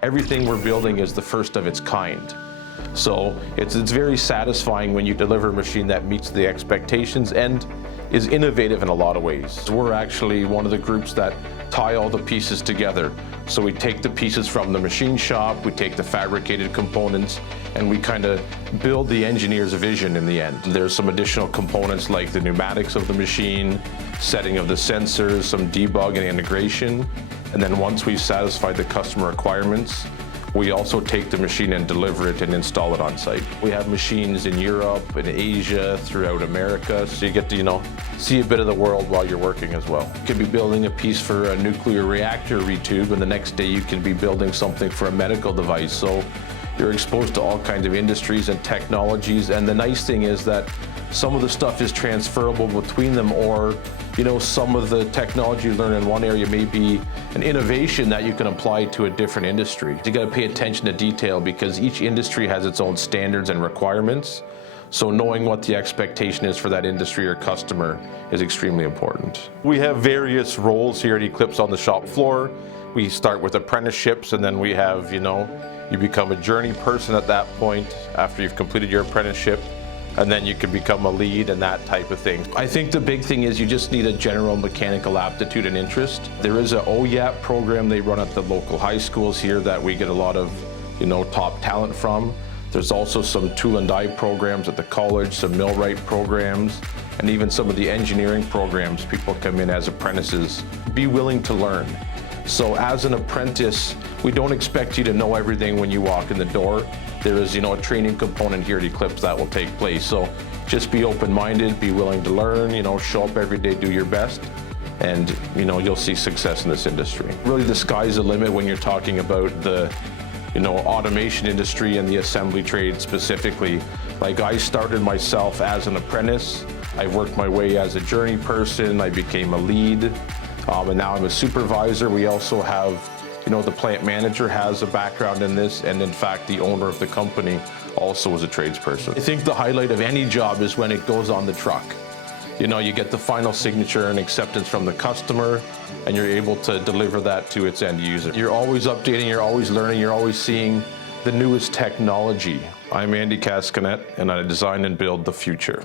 Everything we're building is the first of its kind. So it's very satisfying when you deliver a machine that meets the expectations and is innovative in a lot of ways. We're actually one of the groups that tie all the pieces together. So we take the pieces from the machine shop, we take the fabricated components, and we kind of build the engineer's vision in the end. There's some additional components like the pneumatics of the machine, setting of the sensors, some debug and integration. And then once we've satisfied the customer requirements, we also take the machine and deliver it and install it on site. We have machines in Europe, in Asia, throughout America, so you get to, see a bit of the world while you're working as well. You could be building a piece for a nuclear reactor retube, and the next day you can be building something for a medical device. So you're exposed to all kinds of industries and technologies, and the nice thing is that some of the stuff is transferable between them, or some of the technology you learn in one area may be an innovation that you can apply to a different industry. You got to pay attention to detail because each industry has its own standards and requirements. So knowing what the expectation is for that industry or customer is extremely important. We have various roles here at Eclipse on the shop floor. We start with apprenticeships, and then we have, you become a journey person at that point after you've completed your apprenticeship. And then you can become a lead and that type of thing. I think the big thing is you just need a general mechanical aptitude and interest. There is an OYAP program they run at the local high schools here that we get a lot of, top talent from. There's also some tool and die programs at the college, some millwright programs, and even some of the engineering programs. People come in as apprentices. Be willing to learn. So as an apprentice, we don't expect you to know everything when you walk in the door. There is, a training component here at Eclipse that will take place. So just be open-minded, be willing to learn, show up every day, do your best, and, you'll see success in this industry. Really, the sky's the limit when you're talking about the, automation industry and the assembly trade specifically. Like, I started myself as an apprentice. I've worked my way as a journey person. I became a lead, and now I'm a supervisor. We also have the plant manager has a background in this, and in fact, the owner of the company also is a tradesperson. I think the highlight of any job is when it goes on the truck. You get the final signature and acceptance from the customer, and you're able to deliver that to its end user. You're always updating, you're always learning, you're always seeing the newest technology. I'm Andy Cascanet, and I design and build the future.